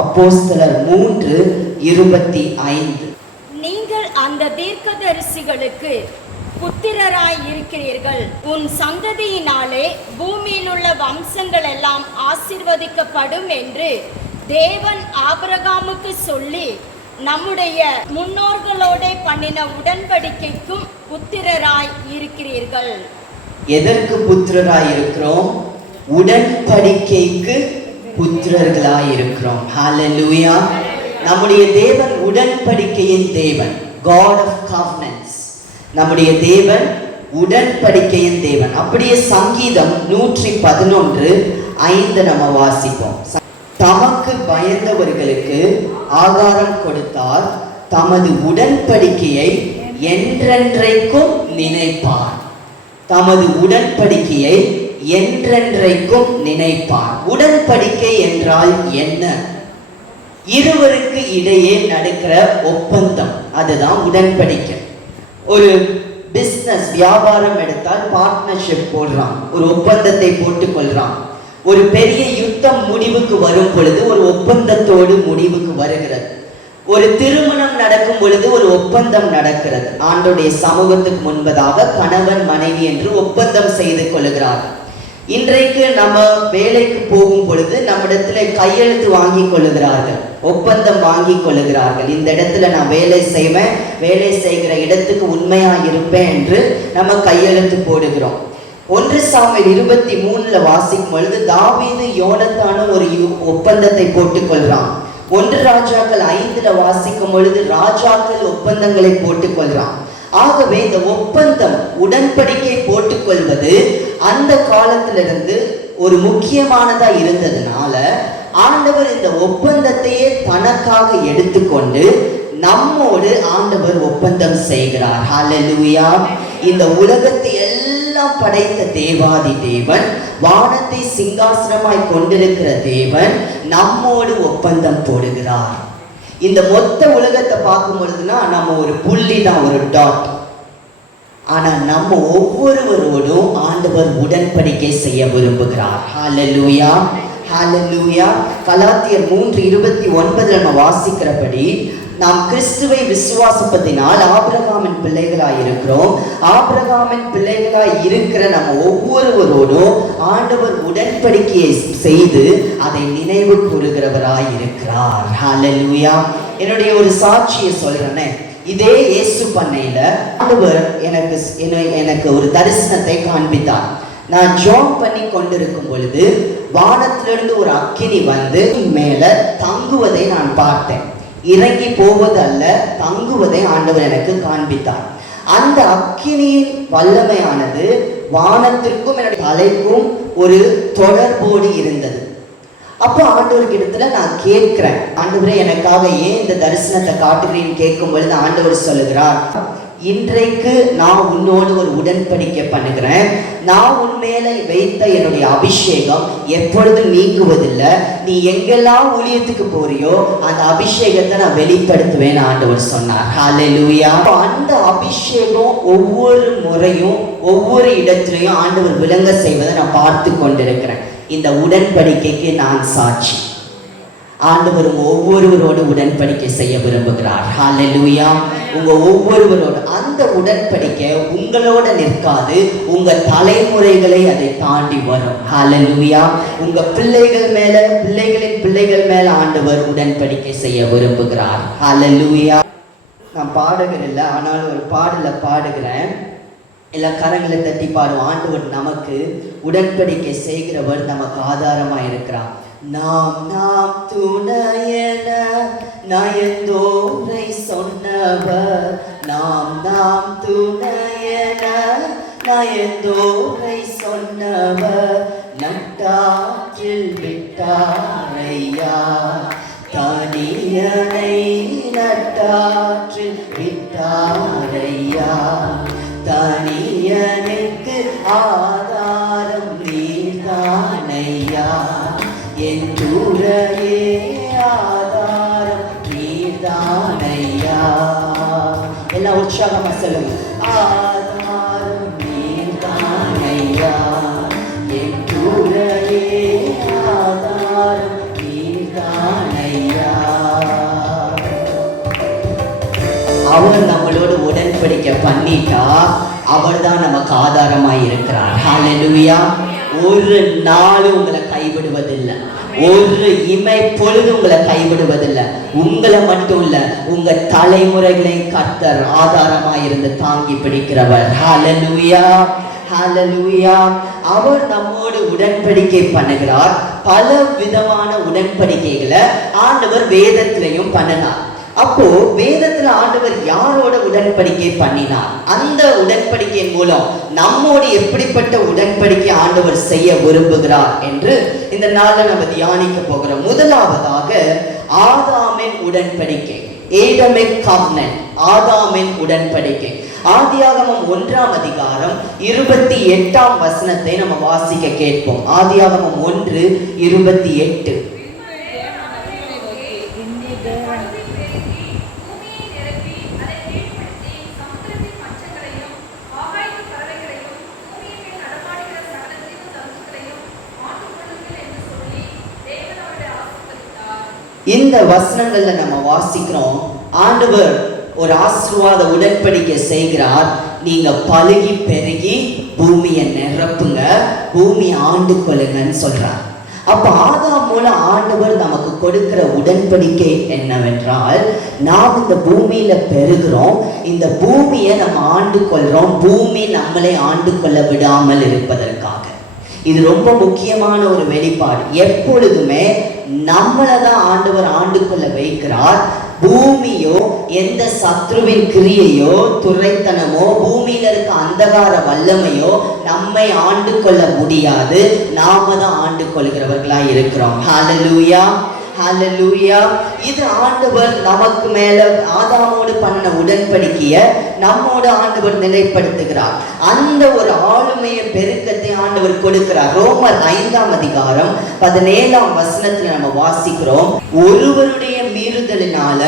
அப்போஸ்தலர் 3:25. நீங்கள் அந்த தீர்க்கதரிசிகளுக்கு புத்திரராய் இருக்கிறீர்கள். உன் சந்ததியினாலே பூமியில் உள்ள வம்சங்கள் எல்லாம் ஆசீர்வதிக்கப்படும் என்று தேவன் ஆபிரகாமுக்கு சொல்லி நம்முடைய முன்னோர்களோட பண்ணின உடன்படிக்கைக்கும் புத்திரராய் இருக்கிறீர்கள். எதற்கு புத்திரராய் இருக்கிறோம்? உடன்படிக்கைக்கு புத்திரர்களாய் இருக்கிறோம். ஹல்லேலூயா. நம்முடைய தேவன் உடன்படிக்கையின் தேவன், God of covenants. நம்முடைய தேவன் உடன்படிக்கையின் தேவன். அப்படியே சங்கீதம் 111:5 நம்ம வாசிப்போம். தமக்கு பயந்தவர்களுக்கு ஆகாரம் கொடுத்தார், தமது உடன்படிக்கையை என்றென்றைக்கும் நினைப்பார். தமது உடன்படிக்கையை என்றென்றைக்கும் நினைப்பார். உடன்படிக்கை என்றால் என்ன? இருவருக்கு இடையே நடக்கிற ஒப்பந்தம், அதுதான் உடன்படிக்கை. ஒரு பிசினஸ் வியாபாரம் எடுத்தால் பார்ட்னர்ஷிப் போடுறான், ஒரு ஒப்பந்தத்தை போட்டுக் கொள்றான். ஒரு பெரிய யுத்தம் முடிவுக்கு வரும் பொழுது ஒரு ஒப்பந்தத்தோடு முடிவுக்கு வருகிறது. ஒரு திருமணம் நடக்கும் பொழுது ஒரு ஒப்பந்தம் நடக்கிறது. ஆண்டவருடைய சமூகத்துக்கு முன்பதாக கணவன் மனைவி என்று ஒப்பந்தம் செய்து கொள்கிறார்கள். இன்றைக்கு நம்ம வேலைக்கு போகும் பொழுது நம்மிடத்துல கையெழுத்து வாங்கி கொள்ளுகிறார்கள், ஒப்பந்தம் வாங்கி கொள்ளுகிறார்கள். இந்த இடத்துல நான் வேலை செய்வேன், வேலை செய்கிற இடத்துக்கு உண்மையா இருப்பேன் என்று நம்ம கையெழுத்து போடுகிறோம். 1 சாமுவேல் 23 வாசிக்கும் பொழுது தாவீது யோனத்தானும் ஒரு ஒப்பந்தத்தை போட்டுக் கொள்றான். 1 ராஜாக்கள் 5 வாசிக்கும் பொழுது ராஜாக்கள் ஒப்பந்தங்களை போட்டுக் கொள்றான். ஆகவே இந்த ஒப்பந்தம், உடன்படிக்கை போட்டுக்கொள்வது அந்த காலத்திலிருந்து ஒரு முக்கியமானதா இருந்ததுனால ஆண்டவர் இந்த ஒப்பந்தத்தையே தனக்காக எடுத்துக்கொண்டு நம்மோடு ஆண்டவர் ஒப்பந்தம் செய்கிறார். ஹல்லேலூயா. இந்த உலகத்தை எல்லாம் படைத்த தேவாதி தேவன், வானத்தை சிங்காசனமாய் கொண்டிருக்கிற தேவன் நம்மோடு ஒப்பந்தம் போடுகிறார். இந்த மொத்த உலகத்தை பார்க்கும் பொழுதுனா நம்ம ஒரு புள்ளி தான், ஒரு டாட். ஆனா நம்ம ஒவ்வொருவரோடும் ஆண்டவர் உடன்படிக்கை செய்ய விரும்புகிறார். ஹல்லேலூயா, ஹல்லேலூயா. கலாத்தியர் 3:29 நம்ம வாசிக்கிறபடி நாம் கிறிஸ்துவை விசுவாசத்தினால் ஆபிரகாமின் பிள்ளைகளாய் இருக்கிறோம். ஆபிரகாமின் பிள்ளைகளாய் இருக்கிற நம்ம ஒவ்வொருவரோடும் ஆண்டவர் உடன்படிக்கையை செய்து அதை நினைவு கூறுகிறவராய் இருக்கிறார். ஹல்லேலூயா. என்னுடைய ஒரு சாட்சியை சொல்றேனே, இதே இயேசு பண்ணையில ஆண்டவர் எனக்கு ஒரு தரிசனத்தை காண்பித்தார். நான் ஜாப் பண்ணி கொண்டிருக்கும் பொழுது வானத்திலிருந்து ஒரு அக்கினி வந்து மேல தங்குவதை நான் பார்த்தேன். இறங்கி போவது அல்ல, தங்குவதை ஆண்டவர் எனக்கு காண்பித்தார். அந்த அக்கினியின் வல்லமையானது வானத்திற்கும் என்னுடைய தலைக்கும் ஒரு தொடர்போடு இருந்தது. அப்போ ஆண்டவர்கிட்ட நான் கேட்கிறேன், ஆண்டவரே எனக்காக ஏன் இந்த தரிசனத்தை காட்டுகிறேன்னு கேட்கும் பொழுது ஆண்டவர் சொல்லுகிறார், இன்றைக்கு நான் உன்னோடு ஒரு உடன்படிக்கை பண்ணுகிறேன். நான் உன்மேல வைத்த என்னுடைய அபிஷேகம் எப்பொழுதும் நீங்குவதில்லை. நீ எங்கெல்லாம் ஊழியத்துக்கு போறியோ அந்த அபிஷேகத்தை நான் வெளிப்படுத்துவேன் ஆண்டவர் சொன்னார். ஹல்லேலூயா. அந்த அபிஷேகம் ஒவ்வொரு முறையும் ஒவ்வொரு இடத்திலையும் ஆண்டவர் விளங்க செய்வதை நான் பார்த்து கொண்டிருக்கிறேன். இந்த உடன்படிக்கைக்கு நான் சாட்சி. ஆண்டவர் ஒவ்வொருவரோடு உடன்படிக்கை செய்ய விரும்புகிறார். ஹல்லேலூயா. உங்க ஒவ்வொருவரோடு அந்த உடன்படிக்கை உங்களோட நிற்காது, உங்க தலைமுறைகளை அதை தாண்டி வரும். ஹல்லேலூயா. உங்க பிள்ளைகள் மேல, பிள்ளைகளின் பிள்ளைகள் மேல ஆண்டவர் உடன்படிக்கை செய்ய விரும்புகிறார். ஹல்லேலூயா. நான் பாடுகிறேன் இல்லை, ஆனால் ஒரு பாடல பாடுகிறேன். எல்லா கரங்களை தட்டி பாடுவோம். ஆண்டவர் நமக்கு உடன்படிக்கை செய்கிறவர், நமக்கு ஆதாரமா இருக்கிறார். நாம் துணையென நயந்தோரை சொன்னவர், நாம் துணையென நயந்தோரை சொன்னவர், நட்டாற்றில் விட்டாரையா தனியனை, நட்டாற்றில் விட்டாரையா தனியனுக்கு ஆதாரம் நீர்தானையா, என்றுரையே ஆதாரம் நீர்தானையா. எல்லாம் உற்சாகமா சொல்லுங்க. ஆதாரம் நீர்தானையா, என்றுரையே ஆதாரம் நீர்தானையா. அவர் நம்மளோட உடன்படிக்கை பண்ணிட்டா அவர் தான் நமக்கு ஆதாரமாய் இருக்கிறார். ஹல்லேலூயா. ஒரு நாளும் உங்களை கைவிடுவதில்லை, ஒரு இமை பொழுது உங்களை கைவிடுவதில்லை. உங்களை மட்டும் இல்ல, உங்க தலைமுறைகளையும் கர்த்தர் ஆதாரமாய் இருந்து தாங்கி பிடிக்கிறவர். ஹல்லேலூயா, ஹல்லேலூயா. அவர் நம்மோடு உடன்படிக்கை பண்ணுகிறார். பல விதமான உடன்படிக்கைகளை ஆண்டவர் வேதத்திலையும் பண்ணினார். அப்போ வேதத்துல ஆண்டவர் யாரோட உடன்படிக்கை பண்ணினார்? அந்த உடன்படிக்கையின் மூலம் நம்மோடு எப்படிப்பட்ட உடன்படிக்கை ஆண்டவர் செய்ய விரும்புகிறார் என்று இந்த நாள்ல நம்ம தியானிக்க போகிறோம். முதலாவதாக ஆதாமின் உடன்படிக்கை, ஏடமிக் கவெனன்ட், ஆதாமின் உடன்படிக்கை. ஆதியாகமம் 1ஆம் அதிகாரம் 28ஆம் வசனத்தை நம்ம வாசிக்க கேட்போம். ஆதியாகமம் 1:28. இந்த வசனங்கள்ல நம்ம வாசிக்கிறோம், ஆண்டவர் ஒரு ஆசீர்வாத உடன்படிக்கை செய்கிறார். நீங்க பலுகி பெருகி பூமியை நிரப்புங்க, பூமியை ஆண்டு கொள்ளுங்கன்னு சொல்றார். அப்ப ஆதாம் மூலம் ஆண்டவர் நமக்கு கொடுக்கிற உடன்படிக்கை என்னவென்றால், நாம் இந்த பூமியில பெருகிறோம், இந்த பூமியை நம்ம ஆண்டு கொள்றோம், பூமி நம்மளை ஆண்டு கொள்ள விடாமல் இருப்பதற்காக. இது ரொம்ப முக்கியமான ஒரு வெளிப்பாடு. எப்பொழுதுமே நம்மளை தான் ஆண்டவர் ஆண்டு கொள்ள வைக்கிறார். பூமியோ எந்த சத்ருவின் கிரியையோ துரைத்தனமோ பூமியில இருக்க அந்தகார வல்லமையோ நம்மை ஆண்டு கொள்ள முடியாது. நாம தான் ஆண்டு கொள்கிறவர்களா இருக்கிறோம். ஹல்லேலூயா, ஹல்லேலூயா. இது ஆண்டவர் நமக்கு மேல ஆதாமோடு பண்ண உடன்படிக்கைய நம்மோட ஆண்டவர் நிலைப்படுத்துகிறார். அந்த ஒரு ஆளுமையை பெருக்கத்தை ஆண்டவர் கொடுக்கிறார். ரோமர் 5ஆம் அதிகாரம் 17ஆம் வசனத்துல நம்ம வாசிக்கிறோம், ஒருவருடைய மீறுதலினால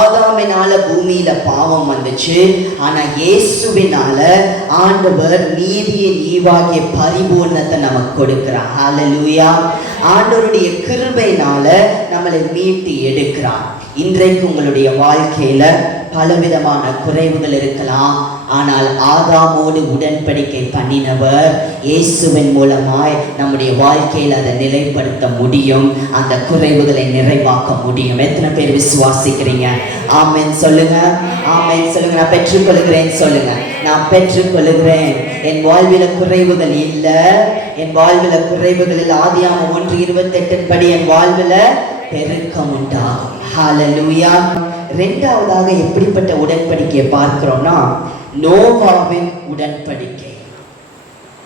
ஆதாமினால பூமியில பாவம் வந்துச்சு, ஆனா இயேசுவினால ஆண்டவர் நீதியின் ஈவாகிய பரிபூர்ணத்தை நமக்கு கொடுக்கிறார். ஹல்லேலூயா. ஆண்டவருடைய கிருபையினால நம்மளை மீட்டு எடுக்கிறார். இன்றைக்கு உங்களுடைய வாழ்க்கையில பலவிதமான குறைவுகள் இருக்கலாம், ஆனால் ஆதாமோடு உடன்படிக்கை பண்ணினவர் இயேசுவின் மூலமாய் நம்முடைய வாழ்க்கையில் அதை நிலைப்படுத்த முடியும், அந்த குறைவுகளை நிறைவாக்க முடியும். எத்தனை பேர் விசுவாசிக்கிறீங்க? ஆமென் சொல்லுங்க, ஆமென் சொல்லுங்க. நான் பெற்றுக்கொள்கிறேன் சொல்லுங்க, நான் பெற்றுக்கொள்கிறேன். என் வாழ்வில குறைவுகள் இல்லை, என் வாழ்வில குறைவுகள் இல்லை. ஆதியாகமம் 1:28 படி என் வாழ்வில பெருக்கம் உண்டாகும். ஹல்லேலூயா. இரண்டாவதாக எப்படிப்பட்ட உடன்படிக்கையை பார்க்கிறோம்னா, நோவாவின் உடன்படிக்கை.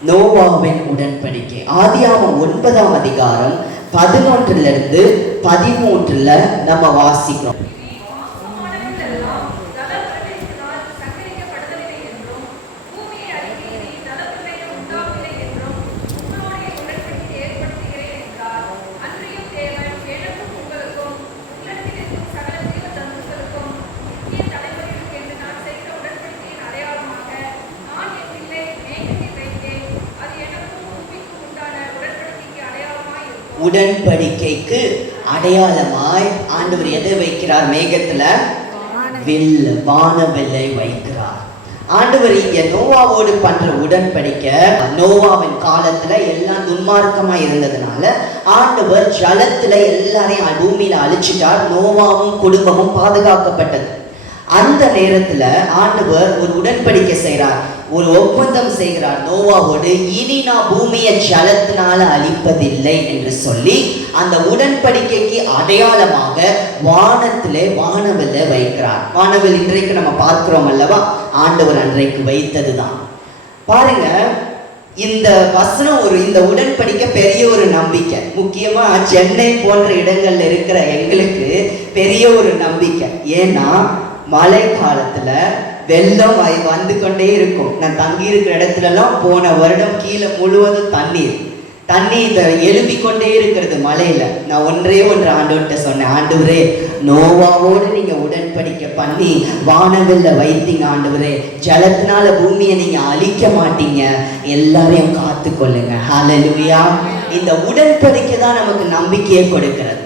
நோவாவின் உடன்படிக்கை ஆதியாகமம் 9ஆம் அதிகாரம் 11 13 நம்ம வாசிக்கிறோம். உடன்படிக்கைக்கு அடையாளமாய் ஆண்டவர் எதை வைக்கிறார்? மேகத்துல வில், வானவில்லை வைக்கிறார். ஆண்டவர் இங்க நோவாவோடு பண்ற உடன்படிக்கை, நோவாவின் காலத்துல எல்லாம் துன்மார்க்கமா இருந்ததுனால ஆண்டவர் ஜலத்துல எல்லாரையும் பூமியில அழிச்சிட்டார். நோவாவும் குடும்பமும் பாதுகாக்கப்பட்டது. அந்த நேரத்துல ஆண்டவர் ஒரு உடன்படிக்கை செய்கிறார், ஒரு ஒப்பந்தம் செய்கிறார் நோவாவோடு. இனி நான் பூமியை ஜலத்தினால அழிப்பதில்லை என்று சொல்லி அந்த உடன்படிக்கைக்கு அடையாளமாக வானத்திலே வானவில்லை வைக்கிறார். வானவில் இன்றைக்கு நம்ம பார்க்கிறோம் அல்லவா, ஆண்டவர் அன்றைக்கு வைத்ததுதான். பாருங்க, இந்த வசனம் இந்த உடன்படிக்கை பெரிய ஒரு நம்பிக்கை. முக்கியமா சென்னை போன்ற இடங்கள்ல இருக்கிற எங்களுக்கு பெரிய ஒரு நம்பிக்கை. ஏன்னா மழை காலத்துல வெள்ளம் வந்து கொண்டே இருக்கும். நான் தங்கி இருக்கிற இடத்துல எல்லாம் போன வருடம் கீழே முழுவதும் தண்ணி எழும்பிக் கொண்டே இருக்கிறது மழையில. நான் ஒன்றே ஆண்டவர்கிட்ட சொன்னேன், ஆண்டவரே நோவாவோடு நீங்க உடன்படிக்கை பண்ணி வானவில்ல வைத்தீங்க ஆண்டவரே, ஜலத்தினால பூமியை நீங்க அழிக்க மாட்டீங்க, எல்லாரையும் காத்து கொள்ளுங்க. ஹல்லேலூயா. இந்த உடன்படிக்கை தான் நமக்கு நம்பிக்கையை கொடுக்கிறது.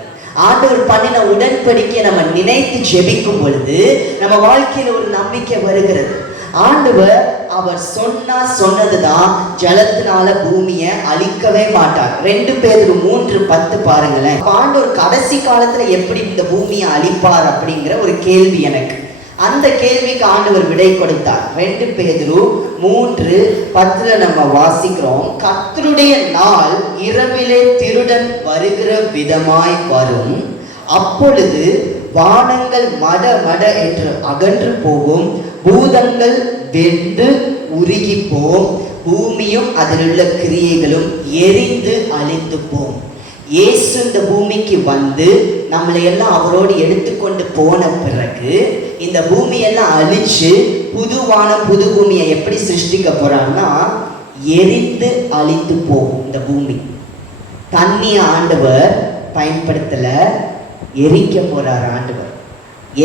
ஆண்டவர் பண்ணின உடன்படிக்கையை நம்ம நினைத்து ஜெபிக்கும் பொழுது நம்ம வாழ்க்கையில ஒரு நம்பிக்கை வருகிறது. ஆண்டவர் அவர் சொன்னதுதான், ஜலத்தினால பூமியை அழிக்கவே மாட்டார். 2 பேதுரு 3:10 பாருங்களேன். ஆண்டவர் கடைசி காலத்துல எப்படி இந்த பூமியை அழிப்பார் அப்படிங்கிற ஒரு கேள்வி எனக்கு. அந்த கேள்விக்கு ஆண்டவர் விடை கொடுத்தார். 2 பேதுரு 3:10 நம்ம வாசிக்கிறோம். கர்த்தருடைய நாள் இரவிலே திருடன் வருகிற விதமாய் வரும், அப்பொழுது வானங்கள் மட மட என்று அகன்று போகும், பூதங்கள் வெந்து உருகி போம், பூமியும் அதிலுள்ள கிரியைகளும் எரிந்து அழிந்து போம். இயேசு இந்த பூமிக்கு வந்து நம்மளை எல்லாம் அவரோடு எடுத்துக்கொண்டு போன பிறகு இந்த பூமியெல்லாம் அழிச்சு புது வானம் புது பூமியை எப்படி சிருஷ்டிக்க போறாருன்னா, எரிந்து அழிந்து போகும் இந்த பூமி. தண்ணியை ஆண்டவர் பயன்படுத்தல, எரிக்க போறார் ஆண்டவர்.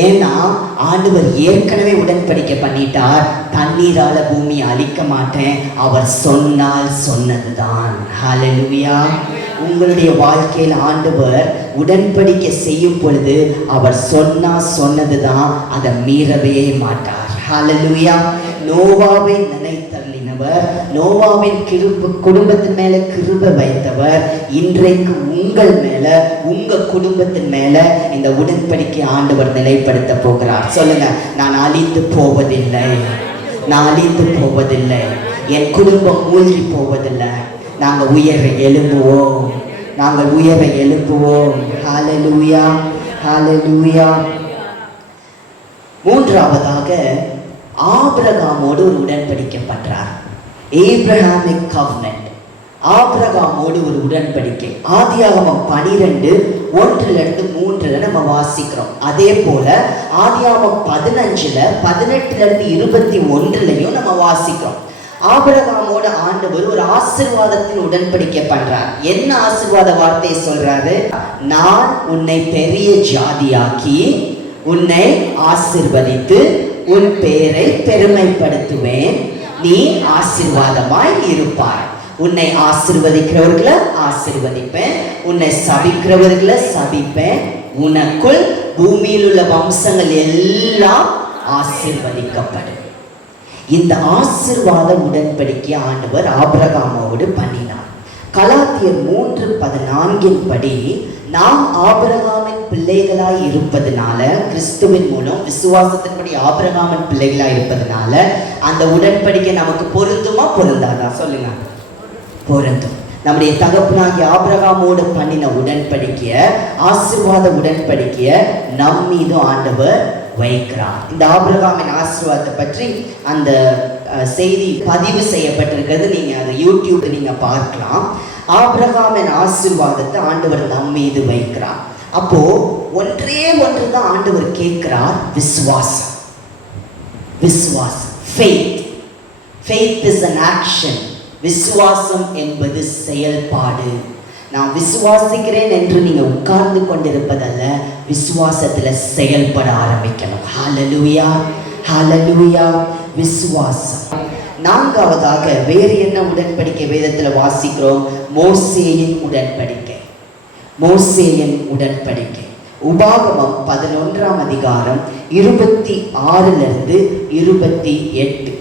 ஏன்னா ஆண்டவர் ஏற்கனவே உடன்படிக்கை பண்ணிட்டார், தண்ணீரால பூமியை அழிக்க மாட்டேன், அவர் சொன்னால் சொன்னதுதான். ஹல்லேலூயா. உங்களுடைய வாழ்க்கையில் ஆண்டவர் உடன்படிக்கை செய்யும் பொழுது அவர் சொன்னதுதான், அதை மீறவே மாட்டார். ஹல்லேலூயா. நோவாவை நினைத்தள்ளினவர், நோவாவின் குடும்பத்தின் மேல கிருபை வைத்தவர், இன்றைக்கு உங்கள் மேல உங்க குடும்பத்தின் மேல இந்த உடன்படிக்கை ஆண்டவர் நிலைப்படுத்த போகிறார். சொல்லுங்க, நான் அழிந்து போவதில்லை, நான் அழிந்து போவதில்லை, என் குடும்பம் மூழ்கி போவதில்லை, நாங்கள் உயர எழும்புவோம், நாங்கள் உயர எழும்புவோம். ஹல்லேலூயா, ஹல்லேலூயா. மூன்றாவதாக ஆபிரகாமோடு ஒரு உடன்படிக்கை பண்றார். ஏப்ரஹாமிக் கவெனன்ட். ஆபிரகாமோடு ஒரு உடன்படிக்கை. ஆதியாகமம் 12:1-3 நம்ம வாசிக்கிறோம். அதே போல ஆதியாகமம் 15:18-21 நம்ம வாசிக்கிறோம். ஆபிரகாமோட ஆண்டவர் ஒரு ஆசீர்வாதத்தின் உடன்படிக்கை பண்றார். என்ன ஆசீர்வாத வார்த்தையை சொல்றாரு? நான் உன்னை பெரிய ஜாதியாக்கி உன்னை ஆசீர்வதித்து உன் பேரை பெருமைப்படுத்துவேன், நீ ஆசீர்வாதமாய் இருப்பாய். உன்னை ஆசீர்வதிக்கிறவர்களை ஆசீர்வதிப்பேன், உன்னை சபிக்கிறவர்களை சபிப்பேன், உனக்குள் பூமியில் உள்ள வம்சங்கள் எல்லாம் ஆசீர்வதிக்கப்படும். இந்த ஆசீர்வாத உடன்படிக்கை ஆண்டவர் ஆபிரகாமோடு பண்ணினார். கலாத்தியர் 3:14 படி நாம் ஆபிரகாமின் பிள்ளைகளாய் இருப்பதனால, கிறிஸ்துவின் மூலம் விசுவாசத்தின்படி ஆபிரகாமின் பிள்ளைகளாய் இருப்பதனால அந்த உடன்படிக்கை நமக்கு பொருந்துமா பொருந்தாதா? சொல்லுங்க, பொருந்தும். நம்முடைய தகப்பனாகிய ஆபிரகாமோடு பண்ணின உடன்படிக்கைய, ஆசீர்வாத உடன்படிக்கைய நம் மீதும் ஆண்டவர் வைக்கிறார். இந்த ஆபிரகாமின் ஆசீர்வாதத்தை பற்றி அந்த செய்தி பதிவு செய்யப்பட்டிருக்கிறது. நீங்க அதை யூடியூப்ல நீங்க பார்க்கலாம். ஆபிரகாமின் ஆசீர்வாதத்தை ஆண்டவர் நம் மீது வைக்கிறார். அப்போ ஒன்றே ஒன்றுதான் ஆண்டவர் கேட்கிறார், விசுவாசம். விசுவாசம், faith. Faith is an action. விசுவாசம் என்பது செயல்பாடு. நான் விசுவாசிக்கிறேன் என்று நீங்க உட்கார்ந்து கொண்டிருப்பதல்ல, விசுவாசத்துல செயல்பட ஆரம்பிக்கணும். ஹல்லேலூயா, ஹல்லேலூயா. விசுவாசம். நான்காவதாக வேறு என்ன உடன்படிக்கை வேதத்துல வாசிக்கிறோம்? மோசேயின் உடன்படிக்கை. மோசேயின் உடன்படிக்கை. உபாகமம் 11-26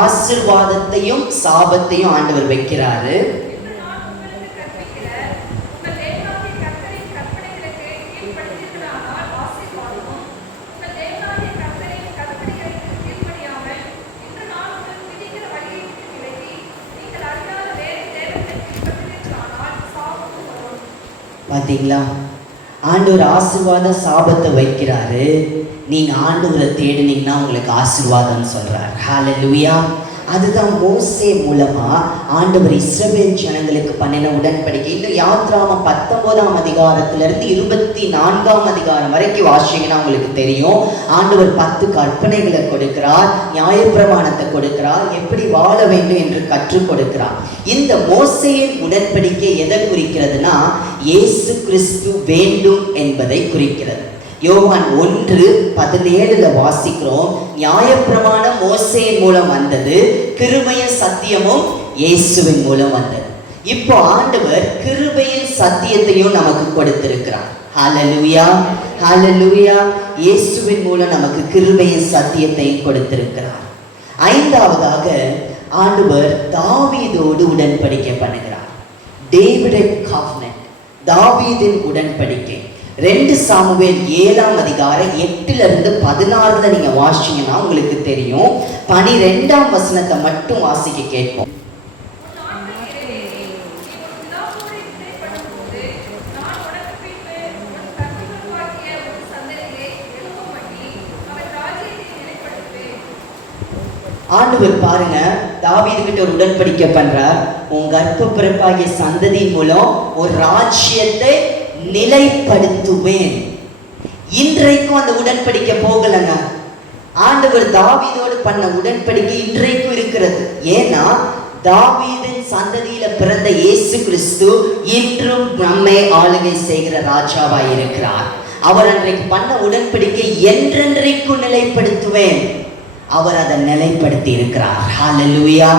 ஆசீர்வாதத்தையும் சாபத்தையும் ஆண்டவர் வைக்கிறாரு. பாத்தீங்களா? ஆண்டவர் ஆசீர்வாத சாபத்தை வைக்கிறாரு. நீங்க ஆண்டவரை தேடினீங்கன்னா உங்களுக்கு ஆசீர்வாதம் சொல்றார். ஹல்லேலூயா. அதுதான் மோசே மூலமா ஆண்டவர் இஸ்ரவேல் ஜனங்களுக்கு பண்ணின உடன்படிக்கை. இன்னும் யாத்ராமம் 19 24 வரைக்கும் வாசிங்கன்னா உங்களுக்கு தெரியும். ஆண்டவர் 10 கற்பனைகளை கொடுக்கிறார், நியாயப்பிரமாணத்தை கொடுக்கிறார், எப்படி வாழ வேண்டும் என்று கற்றுக் கொடுக்கிறார். இந்த மோசேயின் உடன்படிக்கை எதை குறிக்கிறதுனா, இயேசு கிறிஸ்து வேண்டும் என்பதை குறிக்கிறது. யோவான் 1:17 வாசிக்கிறோம், நியாயப்பிரமாணம் மோசேயின் மூலம் வந்தது, கிருபையும் சத்தியமும் இயேசுவின் மூலம் வந்தது. இப்போ ஆண்டவர் கிருபையில் சத்தியத்தையும் நமக்கு கொடுத்திருக்கிறார். ஹல்லேலூயா, ஹல்லேலூயா. இயேசுவின் மூலம் நமக்கு கிருபையின் சத்தியத்தையும் கொடுத்திருக்கிறார். ஐந்தாவதாக ஆண்டவர் தாவீதோடு உடன்படிக்கை பண்ணுகிறார். டேவிட் கவெனன்ட், தாவீதின் உடன்படிக்கை. 2 சாமுவேல் 7ஆம் அதிகாரம் 8-14 நீங்க வாசிச்சீங்கன்னா உங்களுக்கு தெரியும். 12ஆம் வசனத்தை மட்டும் வாசிக்க கேட்போம். ஆண்டவர் பாருங்க, தாவீது கிட்ட ஒரு உடன்படிக்கை பண்றார். உன் கர்ப்ப பிறப்பாகிய சந்ததியின் மூலம் ஒரு ராஜ்யத்தை நிலைப்படுத்துவேன். இன்றைக்கும் அந்த உடன்படிக்கை போகலங்க. ஆண்டவர் தாவீதோடு பண்ண உடன்படிக்கை இன்றைக்கும் இருக்கிறது. ஏன்னா தாவீதின் சந்ததியில பிறந்த இயேசு கிறிஸ்து இன்றும் நம்மை ஆளுகை செய்கிற ராஜாவாய் இருக்கிறார். அவர் அன்றைக்கு பண்ண உடன்படிக்கை என்றென்றைக்கும் நிலைப்படுத்துவேன். அவர் அதை நிலைப்படுத்தி இருக்கிறார். ஹல்லேலூயா,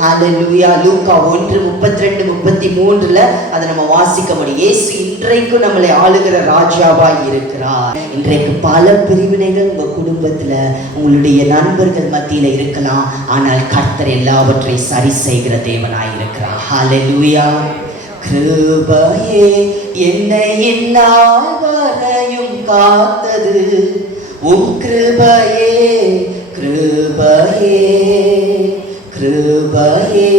ஹல்லேலூயா. லூக்கா 1:32-33 அதை நம்ம வாசிக்க முடியும். இயேசு இன்றைக்கும் நம்மளை ஆளுகிற ராஜாவாய் இருக்கிறார். இன்றைக்கு பல பிரிவினைகள் உங்க குடும்பத்துல, உங்களுடைய நண்பர்கள் மத்தியில இருக்கலாம். ஆனால் கர்த்தர் எல்லாவற்றையும் சரி செய்கிற தேவனாய் இருக்கிறார். ஹல்லேலூயா. கிருபையே என்னை இந்நாள் வரையும் காத்தது, உம் கிருபையே, கிருபையே, கிருபையே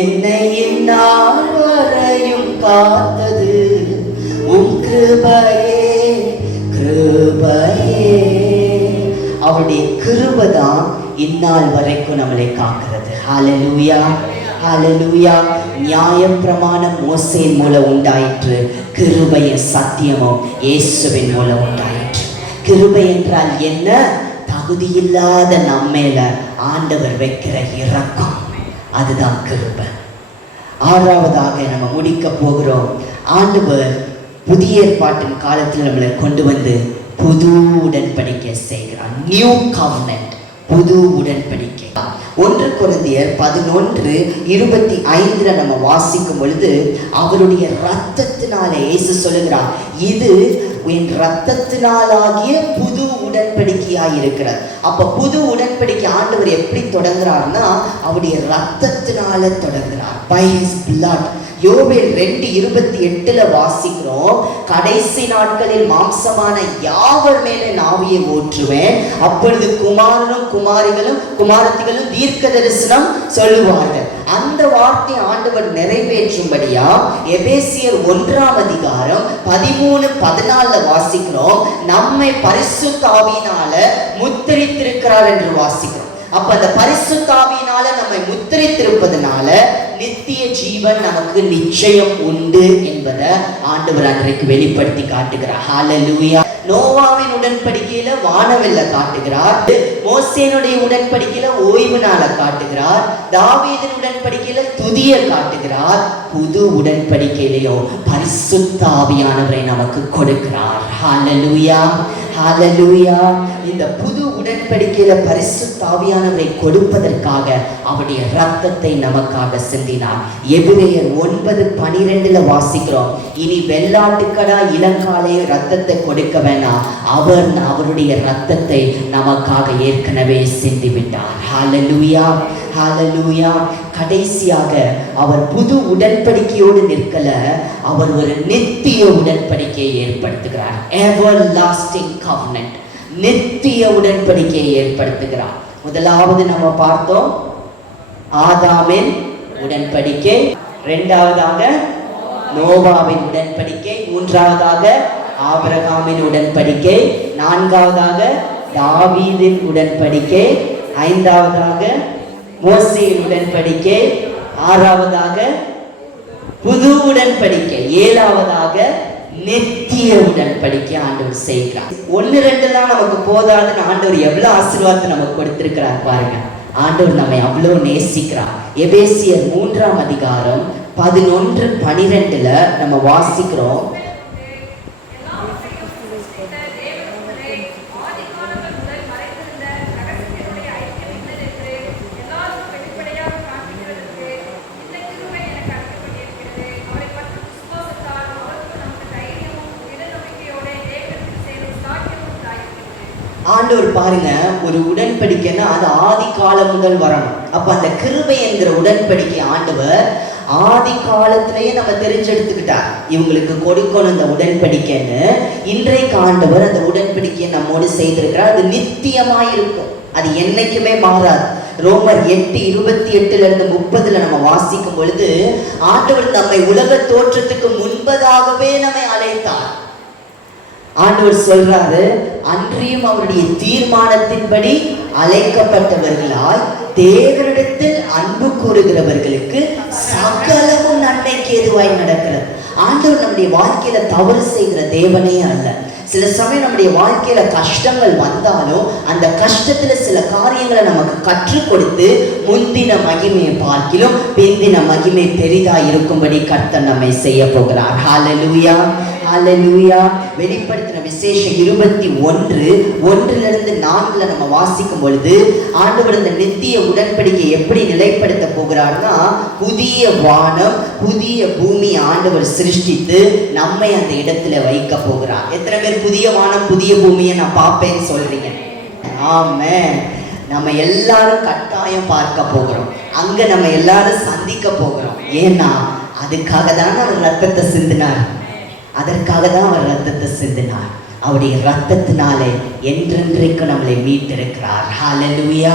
என்னை இந்நாள் வரையும் காத்தது, உம் கிருபையே, கிருபையே. அவருடைய கிருபை தான் இந்நாள் வரைக்கும் நம்மளை காக்கிறது. ஹல்லேலூயா, ஹல்லேலூயா. நியாயப்பிரமாணம் மோசேயின் மூலம் உண்டாயிற்று. கிருபையின் சத்தியமும் இயேசுவின் மூலம் உண்டாயிற்று. கிருபை என்றால் என்ன? தகுதியில்லாத நம்மேல ஆண்டவர் வைக்கிற இரக்கம், அதுதான் கிருபை. ஆறாவதாக நம்ம முடிக்க போகிறோம். ஆண்டவர் புதிய ஏற்பாட்டின் காலத்தில் நம்மளை கொண்டு வந்து புது உடன்படிக்கை செய்கிறார். நியூ கவெனன்ட், புது உடன்படிக்கை. 1 கொரிந்தியர் 11:25 நம்ம வாசிக்கும் பொழுது அவருடைய இரத்தத்தினாலே இயேசு சொல்லுகிறார், இது என் இரத்தத்தினாலாகிய புது உடன்படிக்கையாய் இருக்கிறார். அப்ப புது உடன்படிக்கை ஆண்டவர் எப்படி தொடங்குறார்னா அவருடைய இரத்தத்தினால தொடங்குறார். by his blood. யோவேல் 2:28 வாசிக்கிறோம், கடைசி நாட்களில் மாம்சமான யாவர் மேலே ஆவியை ஊற்றுவேன், அப்பொழுது குமாரனும் குமாரிகளும் குமாரத்திகளும் தீர்க்க தரிசனம் சொல்லுவார்கள். அந்த வார்த்தை ஆண்டவர் நிறைவேற்றும்படியா எபேசியர் 1ஆம் அதிகாரம் 13-14 வாசிக்கிறோம், நம்மை பரிசுத்த ஆவியினால முத்திரித்திருக்கிறார் என்று வாசிக்கிறோம். அப்ப அந்த பரிசுத்த ஆவியினால நம்மை முத்திரித்திருப்பதனால நித்திய ஜீவன் நமக்கு நிச்சயம் உண்டு என்பதை ஆண்டவர் அன்றைக்கு வெளிப்படுத்தி காட்டுகிறார். ஹல்லேலூயா. நோவாவின் உடன்படிக்கையில வானவெல்ல காட்டுகிறார். மோசேனுடைய உடன்படிக்கையில ஓய்வு நாளை காட்டுகிறார். தாவீதின் உடன்படிக்கையில துதியை காட்டுகிறார். புது உடன்படிக்கையிலேயோ பரிசுத்த ஆவியானவரை நமக்கு கொடுக்கிறார். ஹல்லேலூயா, ஹல்லேலூயா. இந்த புது உடன்படிக்கையில பரிசுத்த ஆவியானவரை கொடுப்பதற்காக அவருடைய இரத்தத்தை நமக்காக சிந்தினார். எபிரேயர் 9:12 வாசிக்கிறோம், இனி வெள்ளாட்டுக்கடா இளங்காலே இரத்தத்தை கொடுக்க வேணாம், அவர் அவருடைய இரத்தத்தை நமக்காக ஏற்கனவே சிந்தி விட்டார். ஹல்லேலூயா, ஹல்லேலூயா. கடைசியாக அவர் புது உடன்படிக்கையோடு நிற்கல, அவர் ஒரு நித்திய உடன்படிக்கையை ஏற்படுத்துகிறார். எவர்லாஸ்டிங் கவெனன்ட், நித்திய உடன்படிக்கையை ஏற்படுத்துகிறார். முதலாவது நம்ம பார்த்தோம் ஆதாமின் உடன்படிக்கை, இரண்டாவதாக நோவாவின் உடன்படிக்கை, மூன்றாவதாக ஆபிரகாமின் உடன்படிக்கை, நான்காவதாக தாவீதின் உடன்படிக்கை, ஐந்தாவதாக மோசேயின் உடன்படிக்கை, ஆறாவதாக புது உடன்படிக்கை, ஏழாவதாக நித்திய உடன்படிக்கை ஆண்டவர் செய்கிறார். 1-2 தான் நமக்கு போதாதுன்னு ஆண்டவர் எவ்வளவு ஆசீர்வாதத்தை நமக்கு கொடுத்திருக்கிறார் பாருங்க. ஆண்டவர் நம்மை அவ்வளவு நேசிக்கிறார். எபேசியர் 3ஆம் அதிகாரம் 11-12 நம்ம வாசிக்கிறோம். ஆண்டவர் பாருங்க, ஒரு உடன்படிக்கைன்னா அது ஆதி காலம் முதல் வரணும். அப்ப அந்த கிருபை என்கிற உடன்படிக்கை ஆண்டவர் ஆதி காலத்திலேயே நம்ம தெரிஞ்செடுத்துக்கிட்டார். இவங்களுக்கு கொடுக்கணும் இந்த உடன்படிக்கைன்னு. இன்றைக்கு ஆண்டவர் அந்த உடன்படிக்கையை நம்மோடு செய்திருக்கிறார். அது நித்தியமாய் இருக்கும், அது என்னைக்குமே மாறாது. ரோமர் 8:28-30 நம்ம வாசிக்கும் பொழுது, ஆண்டவர் நம்மை உலக தோற்றத்துக்கு முன்பதாகவே நம்மை அழைத்தார். ஆண்டவர் சொல்றாரு, அன்றியும் அவருடைய தீர்மானத்தின்படி அழைக்கப்பட்டவர்களாய் தேவனிடத்தில் அன்பு கூறுகிறவர்களுக்கு சகலமும் நன்மைக்கு ஏதுவாய் நடக்கிறது. ஆண்டவர் நம்முடைய வாழ்க்கையில தவறு செய்கிற தேவனே அல்ல. சில சமயம் நம்முடைய வாழ்க்கையில கஷ்டங்கள் வந்தாலும் அந்த கஷ்டத்துல சில காரியங்களை நமக்கு கற்றுக் கொடுத்து முந்தின மகிமையை பார்க்கிலும் பிந்தின மகிமை பெரிதா இருக்கும்படி கர்த்தர் நம்மை செய்ய போகிறார். ஹல்லேலூயா, ஹல்லேலூயா. வெளிப்படுத்தின விசேஷம் 21:1-4 நம்ம வாசிக்கும் பொழுது, ஆண்டவர் இந்த நித்திய உடன்படிக்கை எப்படி நிலைப்படுத்த போகிறார்னா, புதிய வானம் புதிய பூமி ஆண்டவர் சிருஷ்டித்து நம்மை அந்த இடத்துல வைக்க போகிறார். எத்தனை பேர் புதிய வானம் புதிய பூமியை நான் பார்ப்பேன்னு சொல்றீங்க? ஆமென். நம்ம எல்லாரும் கட்டாயம் பார்க்க போகிறோம். அங்க நம்ம எல்லாரும் சந்திக்க போகிறோம். ஏன்னா அதுக்காக தான் அவர் ரத்தத்தை சிந்தினார். அதற்காக தான் அவர் ரத்தத்தை சிந்தினார். அவருடைய ரத்தத்தினாலே என்றென்றைக்கு நம்மளை மீட்டிருக்கிறார். ஹல்லேலூயா,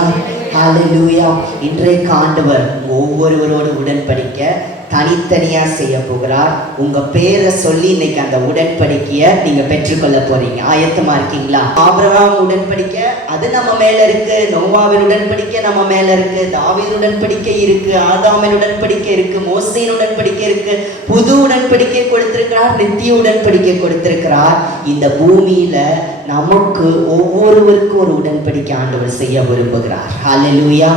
ஹல்லேலூயா. இன்றைக்கு ஆண்டவர் ஒவ்வொருவரோடு உடன்படிக்க தனித்தனியா செய்ய போகிறார். உங்க பேரை சொல்லி இன்னைக்கு அந்த உடன்படிக்கையை நீங்க பெற்றுக்கொள்ள போறீங்க. ஆயத்தமா இருக்கீங்களா? ஆபிரகாம் உடன்படிக்கை அது நம்ம மேல இருக்கு, நோவாவின் உடன்படிக்கை நம்ம மேல இருக்கு, தாவீதின் உடன்படிக்கை இருக்கு, ஆதாமின் உடன்படிக்கை இருக்கு, மோசேயின் உடன்படிக்கை இருக்கு. புது உடன்படிக்கை கொடுத்திருக்கிறார், நித்திய உடன்படிக்கை கொடுத்திருக்கிறார். இந்த பூமியில நமக்கு ஒவ்வொருவருக்கும் ஒரு உடன்படிக்கை ஆண்டவர் செய்ய விரும்புகிறார். ஹல்லேலூயா.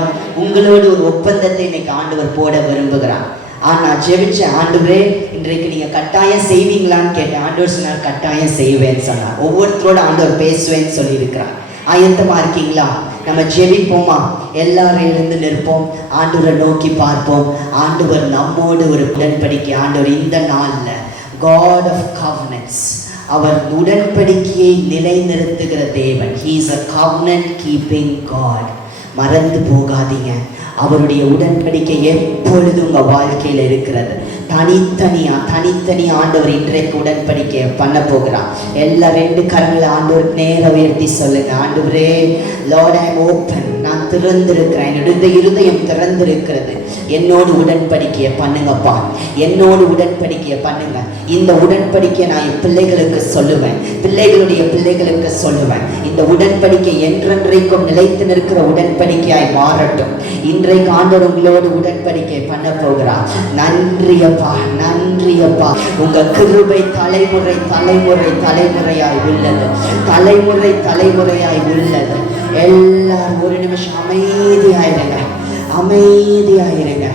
உங்களோடு ஒரு ஒப்பந்தத்தை இன்னைக்கு ஆண்டவர் போட விரும்புகிறார். நான் ஜெபிச்சேன், ஆண்டவரே இன்றைக்கு நீங்க கட்டாயம் செய்வீங்களான்னு கேட்டேன். ஆண்டவர் சொன்னார், கட்டாயம் செய்வேன்னு சொன்னார். ஒவ்வொருத்தரோட ஆண்டவர் பேசுவேன்னு சொல்லி இருக்கிறார். ஆயத்தமா இருக்கீங்களா? நம்ம ஜெபிப்போமா? எல்லாரும் எழுந்து நிற்போம், ஆண்டவரை நோக்கி பார்ப்போம். ஆண்டவர் நம்மோடு ஒரு உடன்படிக்கை. ஆண்டவர் இந்த நாள்ல God of covenants, அவர் உடன்படிக்கையை நிலைநிறுத்துகிற தேவன். He is a covenant keeping God. மறந்து போகாதீங்க, அவருடைய உடன்படிக்கை எப்பொழுது உங்க வாழ்க்கையில் இருக்கிறது. தனித்தனி ஆண்டவர் இன்றைக்கு உடன்படிக்கை பண்ண போகிறார். எல்லா 2 கரங்களை ஆண்டவர் நேர உயர்த்தி சொல்லுங்க. ஆண்டவரே, Lord, I am open. நான் திறந்திருக்கிறேன், என்னுடைய இருதயம் திறந்திருக்கிறது. என்னோடு உடன்படிக்கையை பண்ணுங்கப்பா, என்னோடு உடன்படிக்கையை பண்ணுங்க. இந்த உடன்படிக்கையை நான் என் பிள்ளைகளுக்கு சொல்லுவேன், பிள்ளைகளுடைய பிள்ளைகளுக்கு சொல்லுவேன். இந்த உடன்படிக்கை என்றென்றைக்கும் நிலைத்து நிற்கிற உடன்படிக்கையாய் மாறட்டும். இன்றைக்கு ஆண்டவர் உங்களோடு உடன்படிக்கை பண்ண போகிறார். நன்றியப்பா, நன்றியப்பா. உங்க கிருபை தலைமுறை தலைமுறை தலைமுறையாய் உள்ளது, தலைமுறை தலைமுறையாய் உள்ளது. எல்லாரும் ஒரு நிமிஷம் அமைதியாயிருங்க, அமைதியாயிருங்க.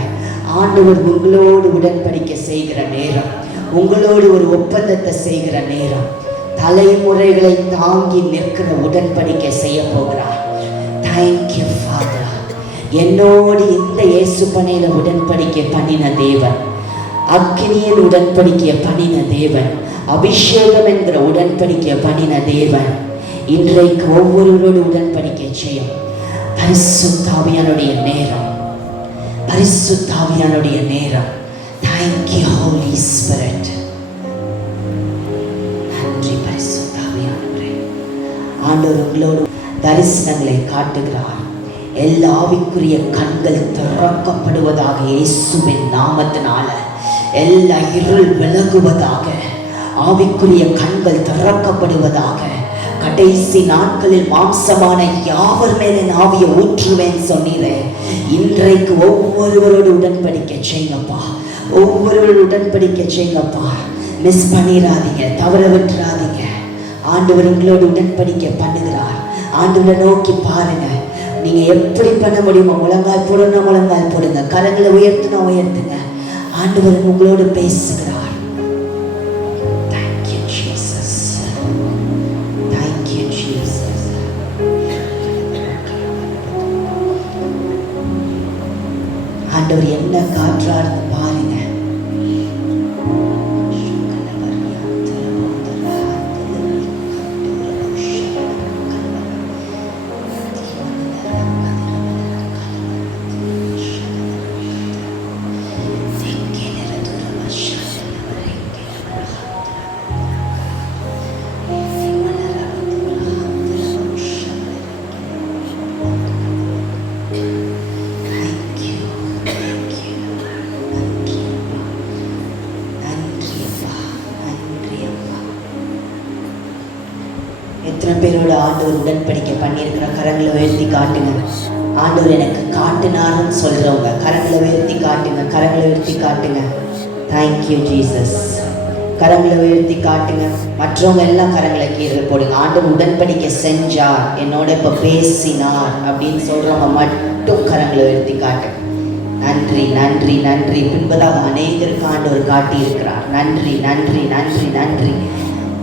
ஆண்டவர் உங்களோடு உடன்படிக்கை செய்கிற நேரம், உங்களோடு ஒரு ஒப்பந்தத்தை செய்கிற நேரம், தலைமுறைகளை தாங்கி நிற்கிற உடன்படிக்கை செய்ய போகிறார். Thank you father. என்னோடு இந்த இயேசு பணியில உடன்படிக்கை பண்ணின தேவன், அக்கினியின் உடன்படிக்கையை பண்ணின தேவன், அபிஷேகம் என்கிற உடன்படிக்கையை பண்ணின தேவன், இன்றைக்கு ஒவ்வொருவரோடு உடன்படிக்கை செய்யும். பரிசுத்த ஆவியானுடைய நேரம், பரிசுத்த ஆவியானுடைய நேரம். Thank you Holy Spirit. நன்றி பரிசுத்த ஆவியானவரே. ஆண்டவர் உங்களோடு தரிசனங்களை காட்டுகிறார். எல்லா ஆவிக்குரிய கண்கள் திறக்கப்படுவதாக, இயேசுவின் நாமத்தினால எல்லா இருள் விலகுவதாக, ஆவிக்குரிய கண்கள் திறக்கப்படுவதாக. கடைசி நாட்களில் மாம்சமான யாவர் மேலே ஆவியை ஊற்றுவேன் சொன்னீரே. இன்றைக்கு ஒவ்வொருவரோடு உடன்படிக்கை செய்யுங்கப்பா, ஒவ்வொருவரோடு உடன்படிக்கை செய்யுங்கப்பா. மிஸ் பண்ணிடாதீங்க, தவற விட்டுறாதீங்க. ஆண்டவர் உங்களோடு உடன்படிக்கை பண்ணுகிறார். ஆண்டவரை நோக்கி பாருங்க. நீங்க எப்படி பண்ண முடியுமோ, முழங்கால் போடுங்க, முழங்கால் போடுங்க, கரங்களை உயர்த்தினா உயர்த்துங்க. ஆண்டவர் உங்களோடு பேசுகிறார். ஆண்டவர் என்ன காற்றார்னு பாருங்க. எத்தனை பேரோட ஆண்டவர் உடன்படிக்கை பண்ணியிருக்கிற கரங்களை உயர்த்தி காட்டுங்க. ஆண்டவர் எனக்கு காட்டினார்னு சொல்றவங்க கரங்களை உயர்த்தி காட்டுங்க, கரங்களை உயர்த்தி காட்டுங்க. Thank you Jesus. கரங்களை உயர்த்தி காட்டுங்க. மற்றவங்க எல்லாம் கரங்களை கீழே போடுங்க. ஆண்டவர் உடன்படிக்கை செஞ்சார், என்னோட இப்போ பேசினார் அப்படின்னு சொல்றவங்க மட்டும் கரங்களை உயர்த்தி காட்டுங்க. நன்றி நன்றி நன்றி. பின்பதாக அநேகருக்கு ஆண்டவர் காட்டி இருக்கிறார். நன்றி நன்றி நன்றி நன்றி.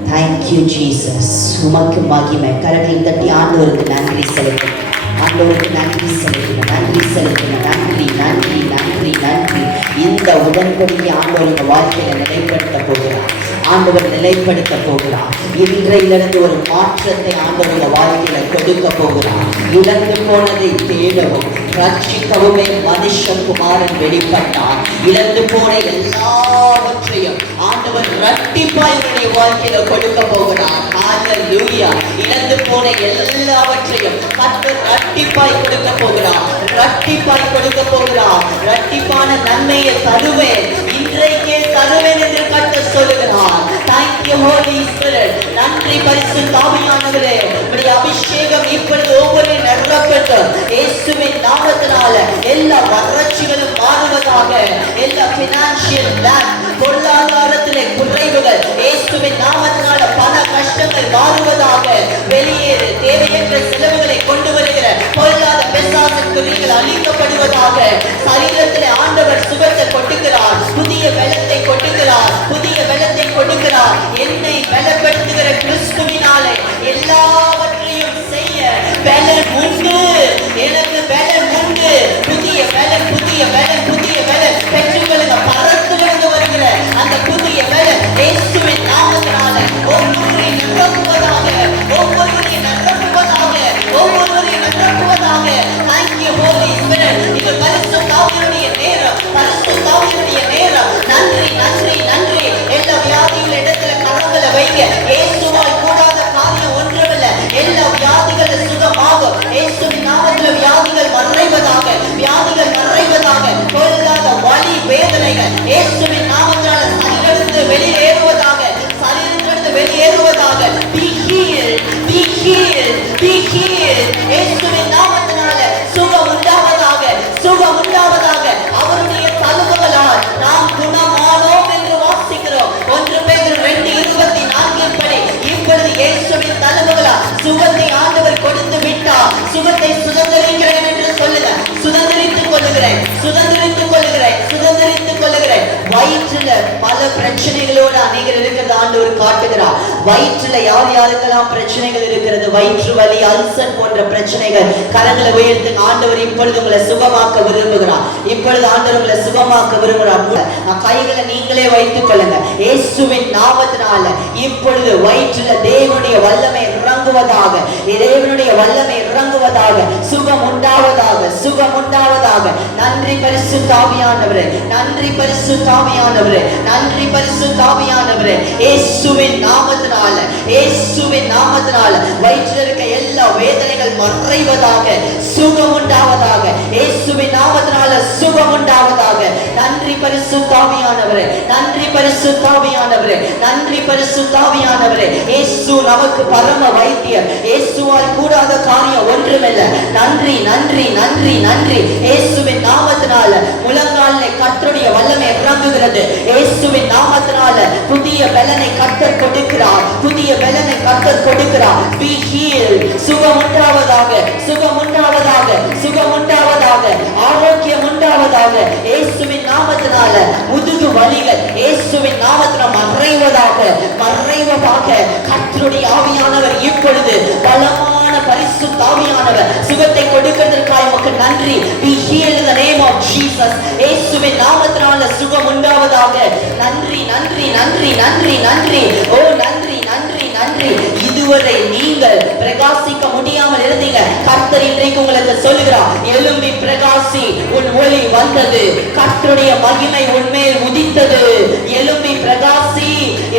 Thank you Jesus. உமக்கு மகிமை. கரங்களை தட்டி ஆண்டவருக்கு நன்றி செலுத்துங்க. ஆண்டவருக்கு நன்றி செலுத்துங்க, நன்றி செலுத்துங்க. நன்றி நன்றி நன்றி நன்றி. இந்த உடன்படிக்கை ஆண்டவர் இந்த வாழ்க்கையில நிலைப்படுத்த போகிறார். ஆண்டவர் நிலைப்படுத்த போகிறார். இன்றையிலிருந்து ஒரு மாற்றத்தை ஆண்டவர் இந்த வாழ்க்கையில கொடுக்க போகிறார். இழந்து போனதை தேடவும் ரட்சிக்கவுமே மனுஷகுமாரன் வெளிப்பட்டார். இழந்து போன எல்லாவற்றையும் ஆண்டவர் இரட்டிப்பாய் என்னுடைய வாழ்க்கையில கொடுக்க போகிறார். ஹல்லேலூயா. இழந்து போன எல்லாவற்றையும் கர்த்தர் இரட்டிப்பாய் கொடுக்க போகிறார். இரட்டிப்பாய் கொடுக்க போகிறார். இரட்டிப்பான நன்மையை தருவேன், இன்றைக்கே தருவேன் என்று கர்த்தர் சொல்லுகிறார். Thank you Holy Spirit. நன்றி பரிசுத்த ஆவியானவரே. உம்முடைய அபிஷேகம் இப்பொழுது ஒவ்வொரு நிரப்பட்டும். இயேசுவின் நாமத்தினால எல்லா வறட்சிகளும் மாறுவதாக. எல்லா financial lack, பொருளாதாரத்திலே குறைவுகள் இயேசுவின் நாமத்தினால பண கஷ்டங்கள் மாறுவதாக. வெளியேறு தேவையற்ற செலவுகளை கொண்டு வருகிற பொல்லாத பிசாசின் கிரியைகள் அழிக்கப்படுவதாக. சரீரத்திலே ஆண்டவர் சுகத்தை கொட்டுகிறார், புதிய பலத்தை கொட்டுகிறார், புதிய பலத்தை கொடுக்கிறார். என்னை பலப்படுத்துகிற கிறிஸ்துவினாலே எல்லாவற்றையும் செய்ய பலன் உண்டு. எனக்கு பலன் உண்டு. புதிய பலன், புதிய பலன், புதிய பலன் பெற்றுக்கொள்ளுங்க. பரத்திலிருந்து வருகிற அந்த புதிய பலன் இயேசுவின் நாமத்தினால ஒவ்வொருவரையும் நிரப்புவதாக, ஒவ்வொருவரையும் நிரப்புவதாக, ஒவ்வொருவரையும் நிரப்புவதாக. Thank you Holy Spirit. இது பரிசுத்த ஆவியினுடைய நேரம், பரிசுத்த ஆவியினுடைய நேரம். நன்றி நன்றி நன்றி. எல்லா வியாதிகள் இடத்துல கரங்களை வைங்க. இயேசுவால் கூடாத காரியம் ஒன்றுமில்லை. எல்லா வியாதிகளும் சுகமாகும். இயேசுவின் நாமத்தில் வியாதிகள் மறைவதாக, வியாதிகள் மறைவதாக. பொல்லாத வலி வேதனைகள் இயேசுவின் நாமத்தால் சரீரத்திலிருந்து வெளியேறுவதாக, சரீரத்திலிருந்து வெளியேறுவதாக. Be healed, be healed, be healed. இயேசுவின் நாமத்தினால சுகம் உண்டாவதாக, சுகம் உண்டாவதாக. அவருடைய தழும்புகளால் நாம் குணமானோம் என்று வாசிக்கிறோம். 1 பேதுரு 2:24 படி இப்பொழுது இயேசுவின் தழும்புகளால் சுகத்தை ஆண்டவர் கொடுத்து விட்டார். சுகத்தை சுதந்திரிக்கிறேன் என்று சொல்லுங்க. சுதந்திரித்துக் கொள்ளுகிறேன், சுதந்திரித்துக் கொள்ளுகிறேன், சுதந்திரித்துக் கொள்ளுகிறேன். வயிற்றுல பல பிரச்சனைகளோடு அநேகர் இருக்கிறது ஆண்டவர் காட்டுகிறார். வயிற்றுல யார் யாருக்கெல்லாம் பிரச்சனைகள் இருக்கிறது, வயிற்று வலி, அல்சர் போன்ற பிரச்சனைகள், கரங்களை உயர்த்து. ஆண்டவர் இப்பொழுது உங்களை சுகமாக்க விரும்புகிறார். இப்பொழுது ஆண்டவர் உங்களை சுகமாக்க விரும்புகிறார். கைகளை நீங்களே வைத்துக் கொள்ளுங்க. இயேசுவின் நாமத்தினால இப்பொழுது வயிற்றுல தேவனுடைய வல்லமை இறங்குவதாக, தேவனுடைய வல்லமை இறங்குவதாக. சுகம் உண்டாவதாக, சுகம் உண்டாவதாக. நன்றி பரிசுத்த ஆவியானவரே, நன்றி பரிசுத்த ஆவியானவரே, நன்றி பரிசுத்த ஆவியானவரே. இயேசுவின் நாமத்தினால, இயேசுவின் நாமத்தினால வயிற்றில் இருக்க எல்லா வேதனைகள் மறைவதாக, சுகம் உண்டாவதாக. இயேசுவின் நாமத்தினால சுகம் உண்டாவதாக. நன்றி பரிசுத்த ஆவியானவரே, நன்றி பரிசுத்த ஆவியானவரே, நன்றி பரிசுத்த ஆவியானவரே. இயேசு நமக்கு பரம வைத்தியர். இயேசுவால் கூடாத காரியம் ஒன்றுமில்லை. நன்றி நன்றி நன்றி நன்றி. இயேசுவின் நாமத்தினால முழங்காலிலே கர்த்தருடைய வல்லமை இறங்குகிறது. இயேசுவின் நாமத்தினால புதிய பலனை கர்த்தர் கொடுக்கிறார், புதிய பலனை கர்த்தர் கொடுக்கிறார். Be healed. சுகம் உண்டாவதாக, சுகம் உண்டாவதாக, சுகம் உண்டாவதாக. ஆரோக்கியம் உண்டாவதாக. இயேசுவின் நாமத்தினால முதுகு வலிகள் இயேசுவின் நாமத்தினால் மறைவதாக, மறைவதாக. கர்த்தருடைய ஆவியானவர் இப்பொழுது பலமான பரிசுத்த ஆவியானவர் சுகத்தை கொடுக்கிறதற்காக உமக்கு நன்றி. Be healed in the name of Jesus. இயேசுவின் நாமத்தினால சுகம் உண்டாவதாக. நன்றி நன்றி நன்றி நன்றி நன்றி. ஓ நன்றி நன்றி நன்றி. இதுவரை நீங்கள் பிரகாசிக்க முடியாமல் இருந்தீங்க. கர்த்தர் இன்றைக்கு உங்களுக்கு சொல்லுகிறார், எழும்பி பிரகாசி, உன் ஒளி வந்தது. கர்த்தருடைய மகிமை உன்மேல் உதித்தது. எழும்பி பிரகாசி,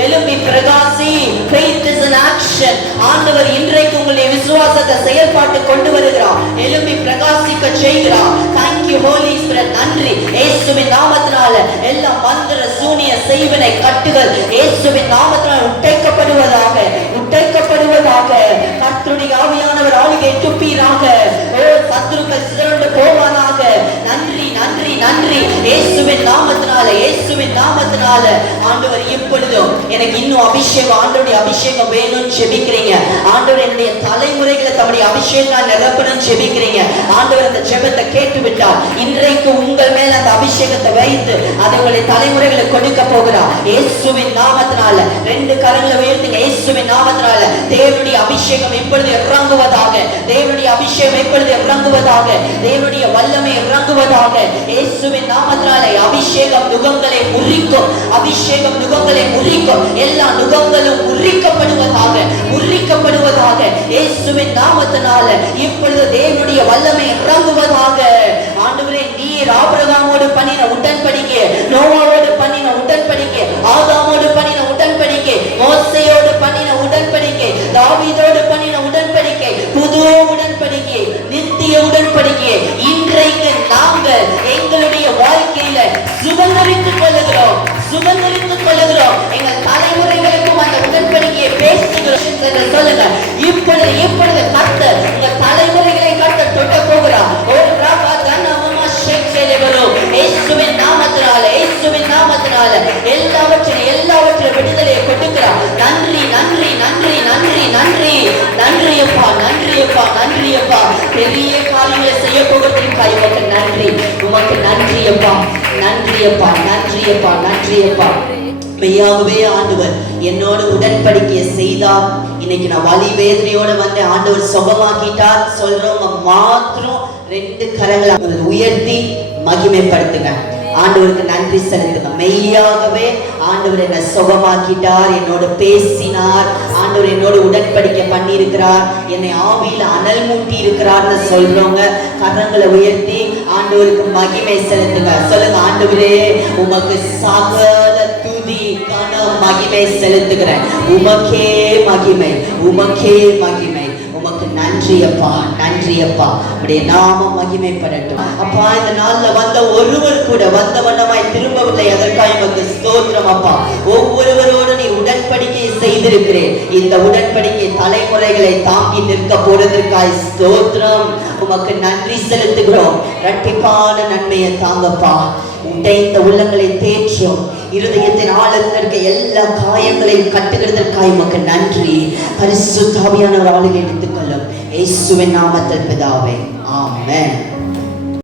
எழும்பி பிரகாசி. Faith is an action. ஆண்டவர் இன்றைக்கு உங்களுடைய விசுவாசத்தை செயல்பாட்டு கொண்டு வருகிறார். எழும்பி பிரகாசிக்க செய்கிறார். Thank you Holy Spirit. நன்றி. இயேசுவின் நாமத்தினால எல்லா மந்திர சூனிய செய்வினை கட்டுகள் இயேசுவின் நாமத்தினால் உடைக்கப்படுவதாக, உடைக்கப்படுவதாக. கொடுப்பீராக. ஓ சத்துருக்கள் சிதறண்டு போவானாக. நன்றி நன்றி நன்றி இயேசுவின் நாமத்தினால, இயேசுவின் நாமத்தினால. ஆண்டவர் இப்பொழுதும் எனக்கு இன்னும் அபிஷேகம், ஆண்டவருடைய அபிஷேகம் வேணும்னு ஜெபிக்கிறீங்க. ஆண்டவர் என்னுடைய தலைமுறைகளை தம்முடைய அபிஷேகம் நிரப்பணும்னு ஜெபிக்கிறீங்க. ஆண்டவர் அந்த ஜெபத்தை கேட்டு விட்டார். இன்றைக்கு உங்கள் மேல அந்த அபிஷேகத்தை வைத்து அதை உங்களுடைய தலைமுறைகளை கொடுக்க போகிறார். இயேசுவின் நாமத்தினால 2 கரங்களை உயர்த்துங்க. இயேசுவின் நாமத்தினால தேவனுடைய அபிஷேகம் இப்பொழுது இறங்குவதாக. தேவனுடைய அபிஷேகம் இப்பொழுது இறங்குவதாக. தேவனுடைய வல்லமை இறங்குவதாக. இயேசுவின் நாமத்தினால அபிஷேகம் நுகங்களை முறிக்கும். அபிஷேகம் நுகங்களை முறிக்கும். எல்லா நுகங்களும் முறிக்கப்படுவதாக, முறிக்கப்படுவதாக. இயேசுவின் நாமத்தினால இப்பொழுது தேவனுடைய வல்லமை இறங்குவதாக. ஆண்டவரே, நீர் ஆபிரகாமோடு பண்ணின உடன்படிக்கை, நோவாவோடு பண்ணின உடன்படிக்கை, ஆதாமோடு பண்ணின உடன்படிக்கை, மோசேயோடு பண்ணின உடன்படிக்கை, தாவீதோடு பண்ணின உடன்படிக்கை, புது உடன்படிக்கை, நித்திய உடன்படிக்கை இன்றைக்கு நாங்கள் எங்களுடைய வாழ்க்கையில சுதந்திரித்துக் கொள்ளுகிறோம், சுதந்திரித்துக் கொள்ளுகிறோம். எங்கள் தலைமுறைகளுக்கும் அந்த உடன்படிக்கையை பேசுகிறோம் என்று சொல்லுங்க. இப்பொழுது இப்பொழுது கர்த்தர் உங்கள் தலைமுறைகளை கர்த்தர் தொட்ட போகிறார். ஒரு ராபா தன்னமமா ஷேக்ஷேலே வரும். இயேசுவின் நாமத்தினால, இயேசுவின் நாமத்தினால எல்லாவற்றையும் விடுதலையை கொடுக்கிறார். நன்றி நன்றி நன்றி நன்றி நன்றி நன்றி அப்பா, நன்றி அப்பா, நன்றி அப்பா. பெரிய காரியங்களை செய்ய போகிறதுக்காய் உமக்கு நன்றி, உமக்கு நன்றி அப்பா, நன்றி அப்பா, நன்றி அப்பா, நன்றி அப்பா. மெய்யாகவே ஆண்டவர் என்னோட உடன்படிக்கையை செய்தார். இன்னைக்கு நான் வலி வேதனையோட வந்து ஆண்டவர் சுகமாக்கிட்டார் சொல்றவங்க மாத்திரம் 2 கரங்களை உயர்த்தி மகிமைப்படுத்துங்க. ஆண்டவருக்கு நன்றி செலுத்துங்க. மெய்யாகவே ஆண்டவர் என்னை சுகமாக்கிட்டார், என்னோட பேசினார், ஆண்டவர் என்னோட உடன்படிக்கை பண்ணி இருக்கிறார், என்னை ஆவியில அனல் மூட்டி இருக்கிறார்னு சொல்றவங்க கரங்களை உயர்த்தி ஆண்டவருக்கு மகிமை செலுத்துங்க. சொல்லுங்க, ஆண்டவரே உமக்கு சகல துதி கனம் மகிமை செலுத்துகிறேன். உமக்கே மகிமை, உமக்கே மகிமை. உமக்கு நன்றி அப்பா, நன்றி அப்பா. உடைய நாமம் மகிமைப்படட்டும் அப்பா. இந்த நாள்ல வந்த ஒருவர் கூட வந்த வண்ணமாய் திரும்பவில்லை. அதற்காக உமக்கு ஸ்தோத்திரம் அப்பா. ஒவ்வொருவரோடு நீ உடன்படிக்கை செய்திருக்கிறேன். இந்த உடன்படிக்கை தலைமுறைகளை தாங்கி நிற்க போறதற்காய் ஸ்தோத்திரம். உமக்கு நன்றி செலுத்துகிறோம். இரட்டிப்பான நன்மையை தாங்கப்பா. உடைந்த உள்ளங்களை தேற்றும், இருதயத்தின் ஆழத்தில் இருக்க எல்லா காயங்களையும் கட்டுகிறதற்காக உமக்கு நன்றி. பரிசுத்த ஆவியானவர் ஆளுகை எடுத்துக்கொள்ளும். இயேசுவின் நாமத்தில் பிதாவே, ஆமென்.